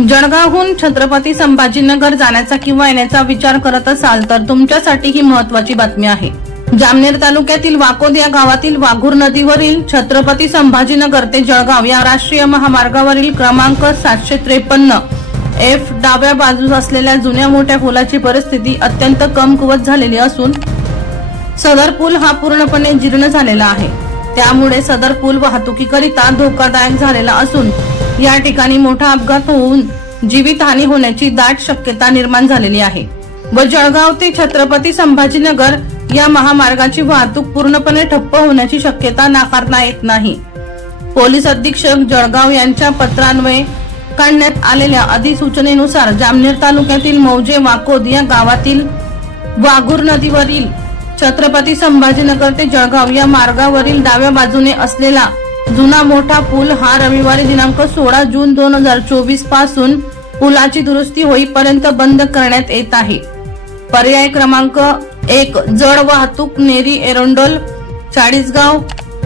जळगावहून छत्रपती संभाजीनगर जाण्याचा किंवा येण्याचा विचार करत असाल तर तुमच्यासाठी ही महत्त्वाची बातमी आहे। जामनेर तालुक्यातील वाकोद या गावातील वाघूर नदीवरील छत्रपती संभाजीनगर ते जळगाव या राष्ट्रीय महामार्गावरील क्रमांक 753 F डाव्या बाजूस असलेल्या जुन्या मोठ्या पुलाची परिस्थिती अत्यंत कमकुवत झालेली असून सदर पूल हा पूर्णपणे जीर्ण झालेला आहे। त्यामुळे सदर पूल वाहतुकीकरिता धोकादायक झालेला असून या ठिकाणी मोठा अपघात होऊन जीवितहानी होण्याची दाट शक्यता निर्माण झालेली आहे व जळगाव ते छत्रपती संभाजीनगर या महामार्गाची वाहतूक पूर्णपणे ठप्प होण्याची शक्यता नाकारता येत नाही। पोलीस अधीक्षक जळगाव यांच्या पत्रान्वये काढण्यात आलेल्या अधिसूचनेनुसार जामनेर तालुक्यातील मौजे वाकोद या गावातील वाघूर नदीवरील छत्रपती संभाजीनगर ते जळगाव या मार्गावरील डाव्या बाजूने असलेला जुना मोठा पूल हा रविवारी दिनांक 16 जून 2024 पासून पुलाची दुरुस्ती होईपर्यंत बंद करण्यात येत आहे। पर्याय क्रमांक 1 जड वाहतूक नेरी एरोंडोल चाळीसगाव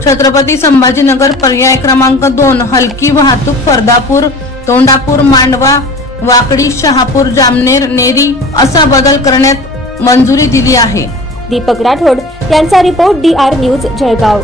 छत्रपती संभाजीनगर। पर्याय क्रमांक 2 हलकी वाहतूक फरदापूर तोंडापूर मांडवा वाकडी शहापूर जामनेर नेरी असा बदल करण्यात मंजुरी दिली आहे। दीपक राठोड यांचा रिपोर्ट DR न्यूज जळगाव।